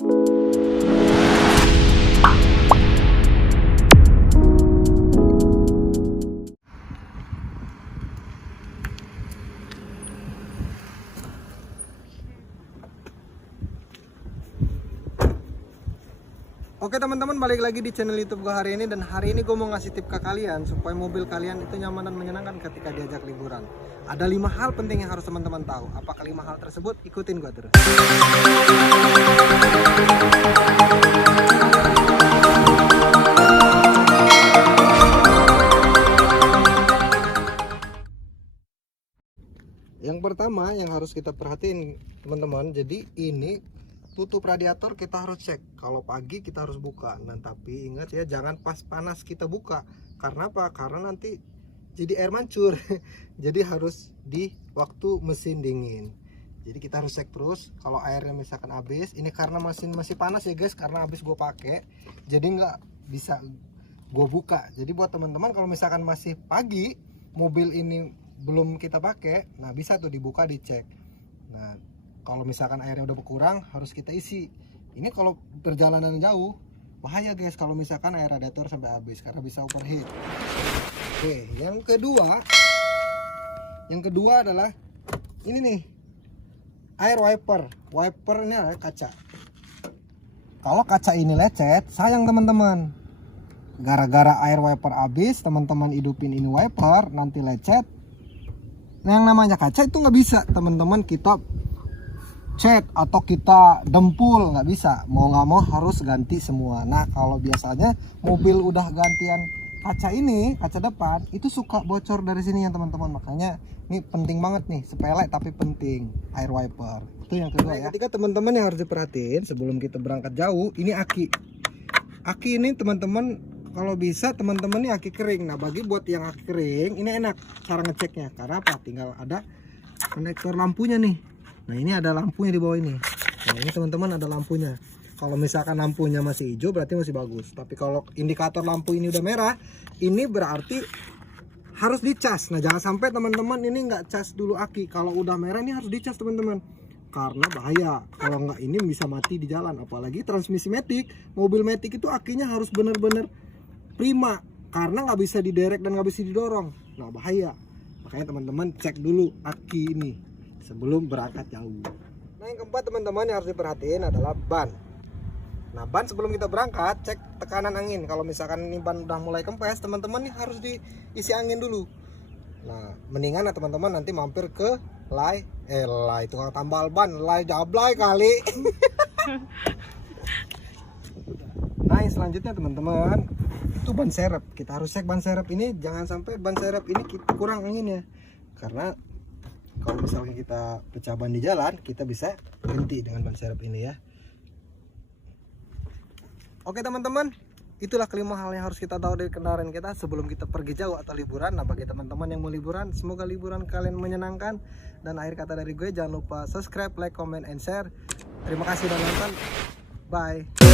Oke teman-teman, balik lagi di channel YouTube gue hari ini. Dan hari ini gue mau ngasih tip ke kalian supaya mobil kalian itu nyaman dan menyenangkan ketika diajak liburan. Ada 5 hal penting yang harus teman-teman tahu. Apa kelima hal tersebut? Ikutin gue terus. Yang pertama yang harus kita perhatiin teman-teman, jadi ini tutup radiator kita harus cek. Kalau pagi kita harus buka. Nah tapi ingat ya, jangan pas panas kita buka. Karena apa? Karena nanti jadi air mancur. Jadi harus di waktu mesin dingin. Jadi kita harus cek terus. Kalau airnya misalkan habis, ini karena mesin masih panas ya guys, karena habis gue pakai, jadi nggak bisa gue buka. Jadi buat teman-teman kalau misalkan masih pagi mobil ini belum kita pakai, nah bisa tuh dibuka, dicek. Nah kalau misalkan airnya udah berkurang harus kita isi. Ini kalau perjalanan jauh bahaya guys kalau misalkan air radiator sampai habis, karena bisa overheat. Oke, yang kedua adalah ini nih, air wiper. Wipernya adalah kaca. Kalau kaca ini lecet, sayang teman-teman. Gara-gara air wiper habis, teman-teman hidupin ini wiper, nanti lecet. Nah yang namanya kaca itu nggak bisa teman-teman kita cat atau kita dempul, nggak bisa. Mau nggak mau harus ganti semua. Nah kalau biasanya mobil udah gantian kaca ini, kaca depan itu suka bocor dari sini ya teman-teman. Makanya ini penting banget nih, sepele tapi penting, air wiper. Itu yang kedua ya. Ketiga teman-teman yang harus diperhatiin sebelum kita berangkat jauh, ini aki. Aki ini teman-teman kalau bisa teman-teman ini aki kering. Nah bagi buat yang aki kering ini enak cara ngeceknya. Karena apa? Tinggal ada konektor lampunya nih. Nah ini ada lampunya di bawah ini. Nah ini teman-teman ada lampunya. Kalau misalkan lampunya masih hijau berarti masih bagus. Tapi kalau indikator lampu ini udah merah, ini berarti harus dicas. Nah jangan sampai teman-teman ini nggak cas dulu aki. Kalau udah merah ini harus dicas teman-teman. Karena bahaya. Kalau nggak ini bisa mati di jalan. Apalagi transmisi matic. Mobil matic itu akinya harus bener-bener prima. Karena nggak bisa diderek dan nggak bisa didorong. Nah bahaya. Makanya teman-teman cek dulu aki ini sebelum berangkat jauh. Nah yang keempat teman-teman yang harus diperhatiin adalah ban. Nah ban sebelum kita berangkat cek tekanan angin. Kalau misalkan ini ban udah mulai kempes, teman-teman nih harus diisi angin dulu. Nah mendingan teman-teman nanti mampir ke Lay tukang tambal ban, Lay Jablay kali. Nah yang selanjutnya teman-teman itu ban serep. Kita harus cek ban serep ini, jangan sampai ban serep ini kurang anginnya. Karena kalau misalnya kita pecah ban di jalan, kita bisa ganti dengan ban serep ini ya. Oke teman-teman, itulah kelima hal yang harus kita tahu dari kendaraan kita sebelum kita pergi jauh atau liburan. Nah bagi teman-teman yang mau liburan, semoga liburan kalian menyenangkan. Dan akhir kata dari gue, jangan lupa subscribe, like, comment, and share. Terima kasih sudah nonton. Bye.